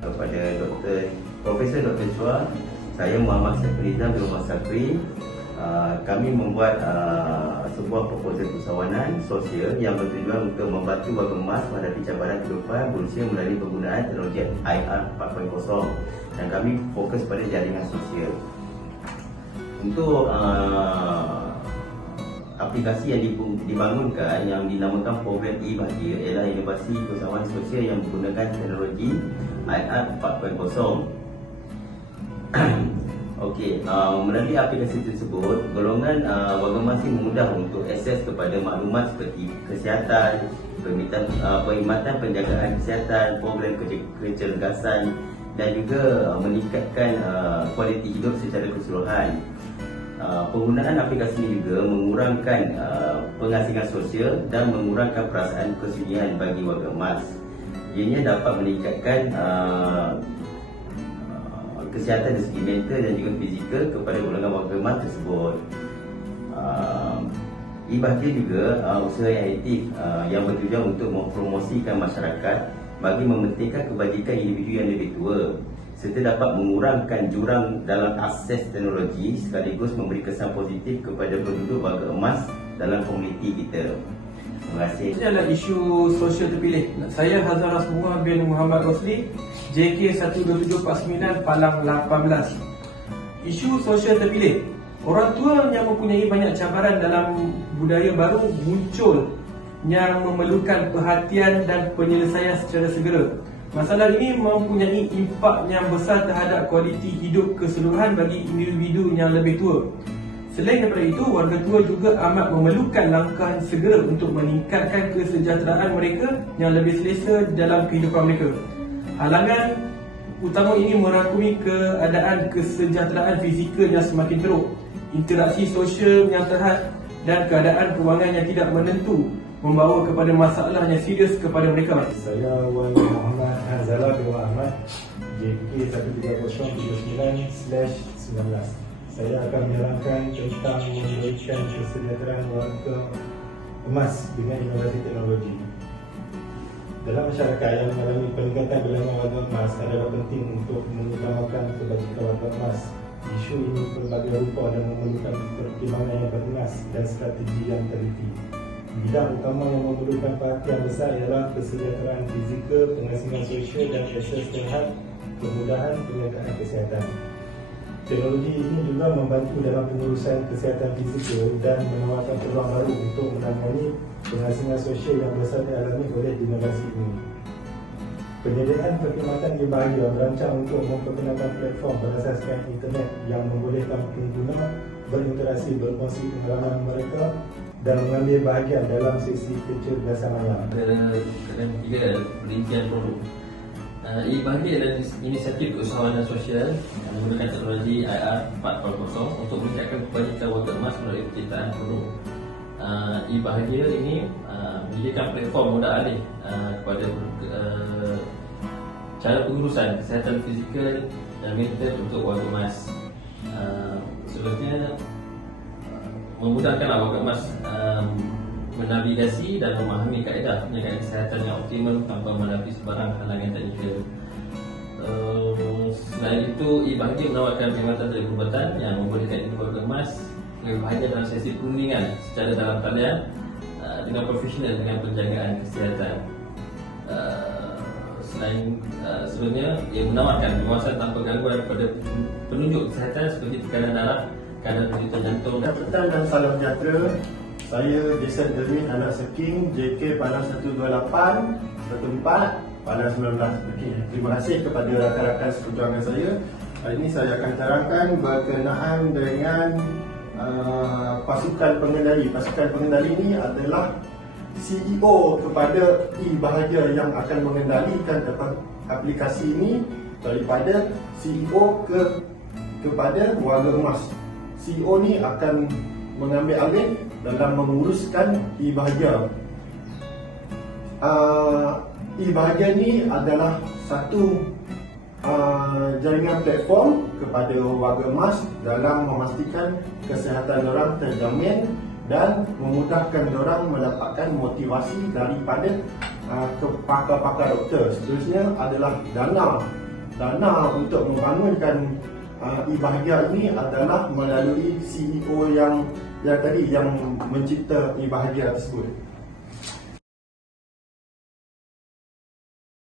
Kepada Profesor Dr. Chua, saya Muhammad Safrizal bin Muhammad Safri. Kami membuat sebuah proposal usahawanan sosial yang bertujuan untuk membantu warga emas menghadapi cabaran kehidupan berusia melalui penggunaan teknologi IR 4.0, dan kami fokus pada jaringan sosial. Untuk aplikasi yang dibangunkan yang dinamakan program e-Bahagia ialah inovasi usahawanan sosial yang menggunakan teknologi IR 4.0. Okey, melalui aplikasi tersebut, golongan warga emas mudah untuk akses kepada maklumat seperti kesihatan, perkhidmatan penjagaan kesihatan, program kecergasan dan juga meningkatkan kualiti hidup secara keseluruhan. Penggunaan aplikasi ini juga mengurangkan pengasingan sosial dan mengurangkan perasaan kesunyian bagi warga emas. Ianya dapat meningkatkan kesihatan dari segi mental dan juga fizikal kepada golongan warga emas tersebut. e-Bahagia juga usaha yang aktif yang bertujuan untuk mempromosikan masyarakat bagi mementingkan kebajikan individu yang lebih tua, serta dapat mengurangkan jurang dalam akses teknologi sekaligus memberi kesan positif kepada penduduk warga emas dalam komuniti kita. Terima kasih. Ini adalah isu sosial terpilih. Saya Hazar Rasmullah bin Muhammad Rosli, JK 12749 Palang 18. Isu sosial terpilih. Orang tua yang mempunyai banyak cabaran dalam budaya baru muncul yang memerlukan perhatian dan penyelesaian secara segera. Masalah ini mempunyai impak yang besar terhadap kualiti hidup keseluruhan bagi individu yang lebih tua. Selain daripada itu, warga tua juga amat memerlukan langkah segera untuk meningkatkan kesejahteraan mereka yang lebih selesa dalam kehidupan mereka. Halangan utama ini merangkumi keadaan kesejahteraan fizikal yang semakin teruk, interaksi sosial yang terhad dan keadaan kewangan yang tidak menentu, membawa kepada masalah yang serius kepada mereka. Saya Wan Muhammad Hanzalah bin Ahmad, JK 13029/19. Saya akan menerangkan tentang memberikan kesejahteraan warga emas dengan inovasi teknologi. Dalam masyarakat yang mengalami peningkatan bilangan warga emas adalah penting untuk mengutamakan kebajikan warga emas. Isu ini berbagai rupa dan memerlukan pertimbangan yang bernas dan strategi yang teliti. Bidang utama yang memerlukan perhatian besar ialah kesejahteraan fizikal, pengasingan sosial dan akses terhad, kemudahan penyertaan kesihatan. Teknologi ini juga membantu dalam pengurusan kesihatan fizikal dan menawarkan peluang baru untuk menangani pengasingan sosial yang besar dialami oleh generasi ini. Penyediaan perkhidmatan e-Bahagia merancang untuk memperkenalkan platform berasaskan internet yang membolehkan pengguna berinteraksi, berkongsi pengalaman mereka dan mengambil bahagian dalam sesi kecergasan maya. Kedua ketiga, perincian produk. e-Bahagia adalah inisiatif usahawanan sosial yang menggunakan teknologi IR 4.0 untuk meningkatkan kebajikan warga emas melalui penciptaan produk. e-Bahagia ini menyediakan platform mudah alih kepada cara pengurusan kesihatan fizikal dan mental untuk warga emas. Sebenarnya memudahkan warga emas menavigasi dan memahami kaedah penjagaan kesihatan yang optimal tanpa menghadapi sebarang halangan teknikal. Selain itu, e-Bahagia menawarkan perkhidmatan dari perubatan yang membolehkan warga emas lebih bahagia dalam sesi perundingan secara dalam talian dengan profesional dengan penjagaan kesihatan. Sebenarnya ia menawarkan pengawasan tanpa gangguan kepada penunjuk kesihatan seperti tekanan darah, kadar denyut jantung. Petang dan salam sejahtera. Saya Jason Dermin, anak Seking, JK Palang 12814 Palang 19. Okay. Terima kasih kepada rakan-rakan seperjuangan saya. Hari ini saya akan terangkan berkenaan dengan pasukan pengendali. Pasukan pengendali ini adalah CEO kepada e-Bahagia yang akan mengendalikan aplikasi ini daripada CEO kepada warga emas. CEO ni akan mengambil alih dalam menguruskan e-Bahagia. E-Bahagia ni adalah satu jaringan platform kepada warga emas dalam memastikan kesihatan orang terjamin dan memudahkan orang mendapatkan motivasi daripada pakar-pakar doktor. Seterusnya adalah dana dana untuk membangunkan e-bahagia ini adalah melalui CEO yang tadi yang mencipta e-bahagia tersebut.